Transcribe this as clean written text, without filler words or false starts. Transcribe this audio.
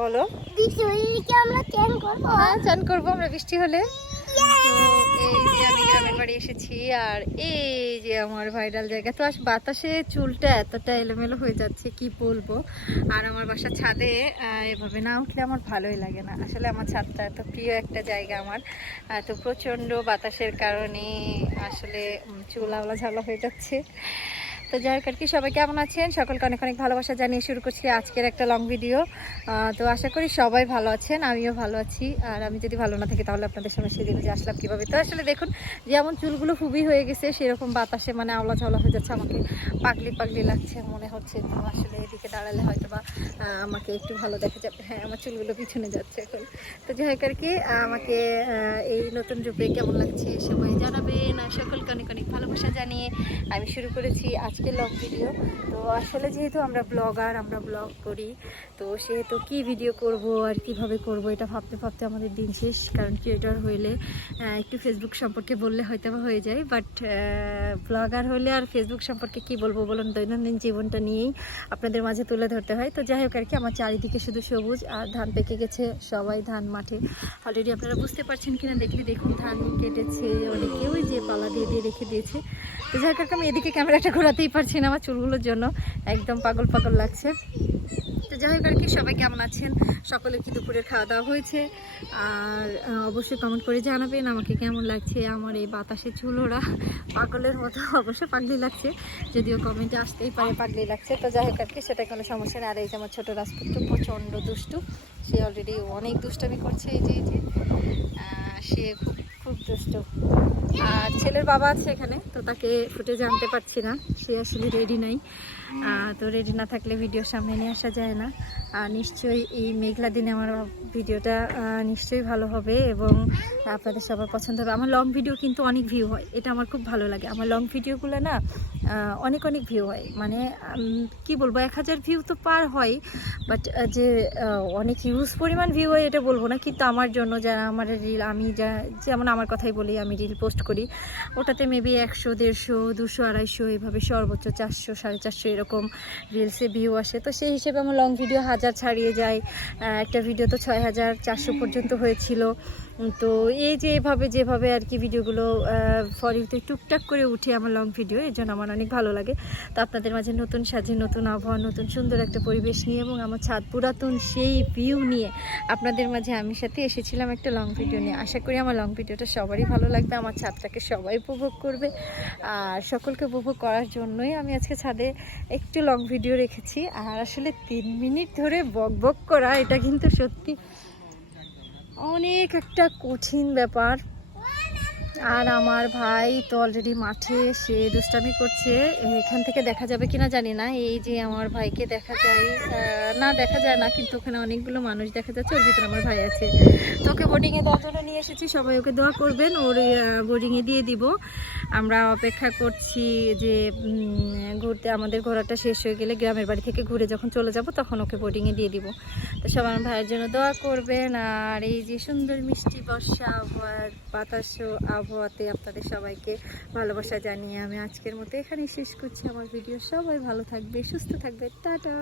বলো। আমরা চান করবো। হ্যাঁ, চান করবো আমরা বৃষ্টি হলে। তো এই যে আমি গ্রামের বাড়ি এসেছি, আর এই যে আমার ভাইরাল জায়গা। তো আজ বাতাসে চুলটা এতটা এলোমেলো হয়ে যাচ্ছে কি বলবো। আর আমার বাসার ছাদে এভাবে না উঠলে আমার ভালোই লাগে না। আসলে আমার ছাদটা এত প্রিয় একটা জায়গা আমার। তো প্রচণ্ড বাতাসের কারণে আসলে চুল আওলা ঝাওলা হয়ে যাচ্ছে। তো যাই হোক আর কি, সবাই কেমন আছেন? সকলকে অনেক অনেক ভালোবাসা জানিয়ে শুরু করছি আজকের একটা লং ভিডিও। তো আশা করি সবাই ভালো আছেন, আমিও ভালো আছি। আর আমি যদি ভালো না থাকি তাহলে আপনাদের সামনে সেদিন যে আসলাম কীভাবে। তো আসলে দেখুন, যেমন চুলগুলো খুবই হয়ে গেছে, সেরকম বাতাসে মানে আওলা ঝাওলা হয়ে যাচ্ছে। আমাকে পাগলি পাগলি লাগছে মনে হচ্ছে। তো আসলে এদিকে দাঁড়ালে হয়তো বা আমাকে একটু ভালো দেখা যাবে। হ্যাঁ, আমার চুলগুলো পিছনে যাচ্ছে এখন। তো যাই হোক আর কি, আমাকে এই নতুন রূপে কেমন লাগছে সবাই জানাবেন। আর সকলকে অনেক অনেক ভালোবাসা জানিয়ে আমি শুরু করেছি আজকে লং ভিডিও। তো আসলে যেহেতু আমরা ব্লগার, আমরা ব্লগ করি, তো সেহেতু কি ভিডিও করব আর কিভাবে করব এটা ভাবতে ভাবতে আমাদের দিন শেষ। কারণ ক্রিয়েটর হইলে একটু ফেসবুক সম্পর্কে বললে হয়তো বা হয়ে যায়, বাট ব্লগার হলে আর ফেসবুক সম্পর্কে কি বলবো বলুন। দৈনন্দিন জীবনটা নিয়েই আপনাদের মাঝে তুলে ধরতে হয়। তো যাই হোক আর কি, আমার চারিদিকে শুধু সবুজ আর ধান পেকে গেছে। সবাই ধান মাঠে অলরেডি, আপনারা বুঝতে পারছেন কিনা দেখলে দেখুন, ধান কেটেছে অনেকে, ওই যে পালা দিয়ে দিয়ে রেখে দিয়েছে। তো যাই হোক আমি এদিকে ক্যামেরাটা ঘোরাতেই পারছি না, আমার চুলগুলোর জন্য একদম পাগল পাগল লাগছে। তো যাই হোক আর কি, সবাই কেমন আছেন? সকলে কি দুপুরের খাওয়া দাওয়া হয়েছে? আর অবশ্যই কমেন্ট করে জানাবেন আমাকে কেমন লাগছে আমার এই বাতাসে চুল ওরা পাগলের মতো। অবশ্যই পাগলি লাগছে, যদিও কমেন্টে আসতেই পারে পাগলি লাগছে। তো যাই হোক আর কি, সেটা কোনো সমস্যা নেই। আর এই যে আমার ছোটো রাজপুত্র প্রচণ্ড দুষ্টু, সে অলরেডি অনেক দুষ্টামি করছে। এই যে সে খুব খুব দুষ্টু। আর ছেলের বাবা আছে এখানে, তো তাকে ফুটে জানতে পারছি না, সে আসলে রেডি নাই। তো রেডি না থাকলে ভিডিওর সামনে নিয়ে আসা যায় না। আর নিশ্চয়ই এই মেঘলা দিনে আমার ভিডিওটা নিশ্চয়ই ভালো হবে এবং আপনাদের সবার পছন্দ হবে। আমার লং ভিডিও কিন্তু অনেক ভিউ হয়, এটা আমার খুব ভালো লাগে। আমার লং ভিডিওগুলো না অনেক অনেক ভিউ হয়, মানে কি বলবো, 1000 ভিউ তো পার হয়, বাট যে অনেক হিউজ পরিমাণ ভিউ হয় এটা বলবো না। কিন্তু আমার জন্য যারা আমার রিল, আমি যেমন আমার কথাই বলি, আমি রিল পোস্ট করি, ওটাতে মেবি 100, 150, 200, 250 এভাবে সর্বোচ্চ 400, 450 এরকম রিলসে ভিউ আসে। তো সেই হিসেবে আমার লং ভিডিও 1000 ছাড়িয়ে যায়। একটা ভিডিও তো 6400 পর্যন্ত হয়েছিল। তো এই যে যেভাবে আর কি ভিডিওগুলো ফর ইউতে টুকটাক করে উঠে আমার লং ভিডিও, এর জন্য আমার অনেক ভালো লাগে। তো আপনাদের মাঝে নতুন সাজে, নতুন আবহাওয়া, নতুন সুন্দর একটা পরিবেশ নিয়ে এবং আমার ছাদ পুরাতন সেই ভিউ নিয়ে আপনাদের মাঝে আমি সাথে এসেছিলাম একটা লং ভিডিও নিয়ে। আশা করি আমার লং ভিডিওটা সবারই ভালো লাগবে, আমার ছাদটাকে সবাই উপভোগ করবে। আর সকলকে উপভোগ করার জন্যই আমি আজকে ছাদে একটু লং ভিডিও রেখেছি। আর আসলে 3 মিনিট ধরে বক বক করা, এটা কিন্তু সত্যি অনেক একটা কঠিন ব্যাপার। আর আমার ভাই তো অলরেডি মাঠে, সে দুষ্টামি করছে। এখান থেকে দেখা যাবে কিনা জানি না, এই যে আমার ভাইকে দেখা যায় না, দেখা যায় না, কিন্তু ওখানে অনেকগুলো মানুষ দেখা যাচ্ছে, ওর ভিতরে আমার ভাই আছে। তো ওকে বোর্ডিংয়ে দেওয়ার জন্য নিয়ে এসেছি, সবাই ওকে দোয়া করবেন, ওর বোর্ডিংয়ে দিয়ে দিব। আমরা অপেক্ষা করছি যে ঘুরতে, আমাদের ঘোরাটা শেষ হয়ে গেলে গ্রামের বাড়ি থেকে ঘুরে যখন চলে যাব তখন ওকে বোর্ডিংয়ে দিয়ে দিব। তো সবাই আমার ভাইয়ের জন্য দোয়া করবেন। আর এই যে সুন্দর মিষ্টি বর্ষা আবহাওয়ার বাতাস আবহাওয়াতে আপনাদের সবাইকে ভালোবাসা জানিয়ে আমি আজকের মতো এখানেই শেষ করছি আমার ভিডিও। সবাই ভালো থাকবে, সুস্থ থাকবে, টাটা।